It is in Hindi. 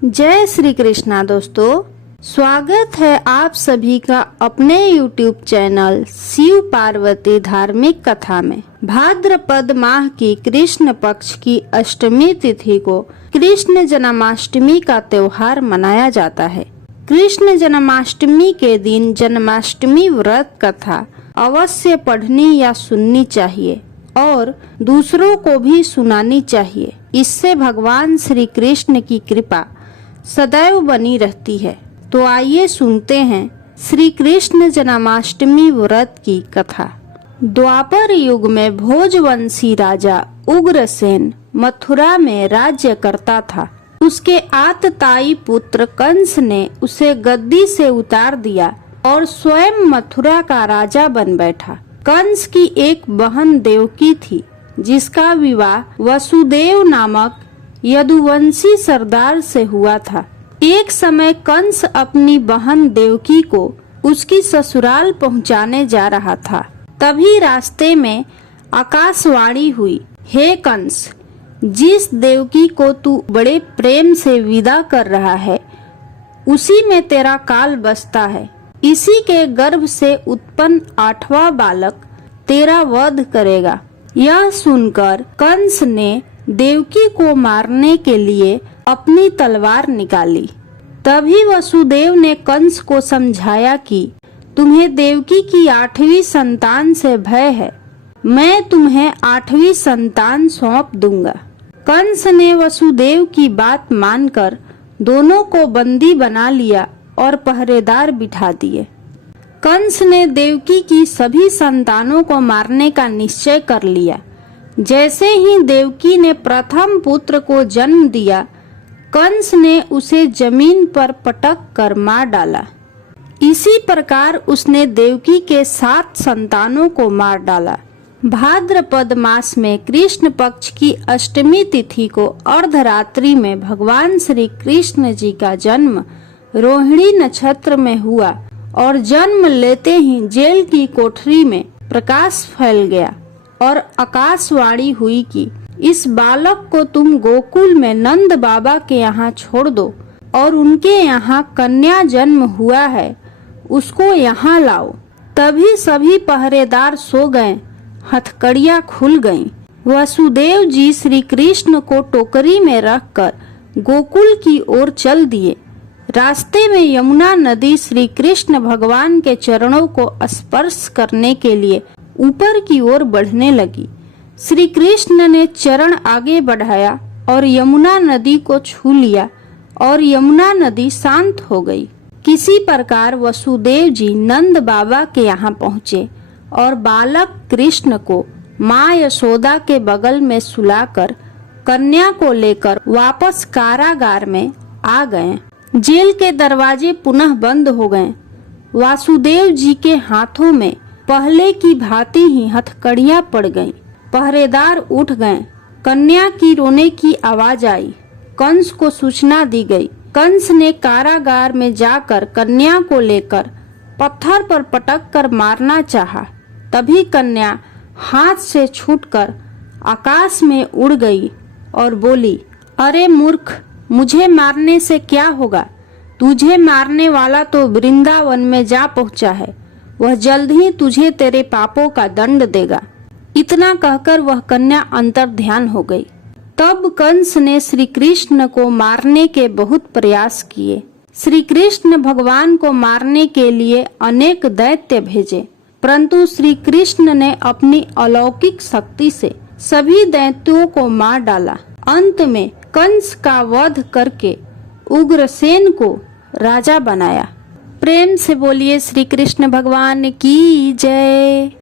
जय श्री कृष्णा दोस्तों, स्वागत है आप सभी का अपने YouTube चैनल शिव पार्वती धार्मिक कथा में। भाद्रपद माह की कृष्ण पक्ष की अष्टमी तिथि को कृष्ण जन्माष्टमी का त्योहार मनाया जाता है। कृष्ण जन्माष्टमी के दिन जन्माष्टमी व्रत कथा अवश्य पढ़नी या सुननी चाहिए और दूसरों को भी सुनानी चाहिए। इससे भगवान श्री कृष्ण की कृपा सदैव बनी रहती है। तो आइए सुनते हैं श्री कृष्ण जन्माष्टमी व्रत की कथा। द्वापर युग में भोजवंशी राजा उग्रसेन मथुरा में राज्य करता था। उसके आतताई पुत्र कंस ने उसे गद्दी से उतार दिया और स्वयं मथुरा का राजा बन बैठा। कंस की एक बहन देवकी थी, जिसका विवाह वसुदेव नामक यदुवंशी सरदार से हुआ था। एक समय कंस अपनी बहन देवकी को उसकी ससुराल पहुंचाने जा रहा था। तभी रास्ते में आकाशवाणी हुई, हे कंस, जिस देवकी को तू बड़े प्रेम से विदा कर रहा है, उसी में तेरा काल बसता है। इसी के गर्भ से उत्पन्न 8वां बालक तेरा वध करेगा। यह सुनकर कंस ने देवकी को मारने के लिए अपनी तलवार निकाली। तभी वसुदेव ने कंस को समझाया कि तुम्हें देवकी की 8वीं संतान से भय है, मैं तुम्हें 8वीं संतान सौंप दूंगा। कंस ने वसुदेव की बात मानकर दोनों को बंदी बना लिया और पहरेदार बिठा दिए। कंस ने देवकी की सभी संतानों को मारने का निश्चय कर लिया। जैसे ही देवकी ने प्रथम पुत्र को जन्म दिया, कंस ने उसे जमीन पर पटक कर मार डाला। इसी प्रकार उसने देवकी के 7 संतानों को मार डाला। भाद्रपद मास में कृष्ण पक्ष की अष्टमी तिथि को अर्धरात्रि में भगवान श्री कृष्ण जी का जन्म रोहिणी नक्षत्र में हुआ और जन्म लेते ही जेल की कोठरी में प्रकाश फैल गया और आकाशवाणी हुई कि इस बालक को तुम गोकुल में नंद बाबा के यहाँ छोड़ दो और उनके यहाँ कन्या जन्म हुआ है, उसको यहाँ लाओ। तभी सभी पहरेदार सो गए, हथकड़ियाँ खुल गईं। वसुदेव जी श्री कृष्ण को टोकरी में रखकर गोकुल की ओर चल दिए। रास्ते में यमुना नदी श्री कृष्ण भगवान के चरणों को स्पर्श करने के लिए ऊपर की ओर बढ़ने लगी। श्री कृष्ण ने चरण आगे बढ़ाया और यमुना नदी को छू लिया और यमुना नदी शांत हो गई। किसी प्रकार वसुदेव जी नंद बाबा के यहाँ पहुँचे और बालक कृष्ण को माँ यशोदा के बगल में सुलाकर कन्या को लेकर वापस कारागार में आ गए। जेल के दरवाजे पुनः बंद हो गए। वासुदेव जी के हाथों में पहले की भांति ही हथकड़ियां पड़ गईं। पहरेदार उठ गए। कन्या की रोने की आवाज आई। कंस को सूचना दी गई। कंस ने कारागार में जाकर कन्या को लेकर पत्थर पर पटक कर मारना चाहा। तभी कन्या हाथ से छूटकर आकाश में उड़ गई और बोली, अरे मूर्ख, मुझे मारने से क्या होगा? तुझे मारने वाला तो वृंदावन में जा पहुंचा है, वह जल्द ही तुझे तेरे पापों का दंड देगा। इतना कहकर वह कन्या अंतर्ध्यान हो गई। तब कंस ने श्री कृष्ण को मारने के बहुत प्रयास किए। श्री कृष्ण भगवान को मारने के लिए अनेक दैत्य भेजे, परंतु श्री कृष्ण ने अपनी अलौकिक शक्ति से सभी दैत्यों को मार डाला। अंत में कंस का वध करके उग्रसेन को राजा बनाया। प्रेम से बोलिए श्री कृष्ण भगवान की जय।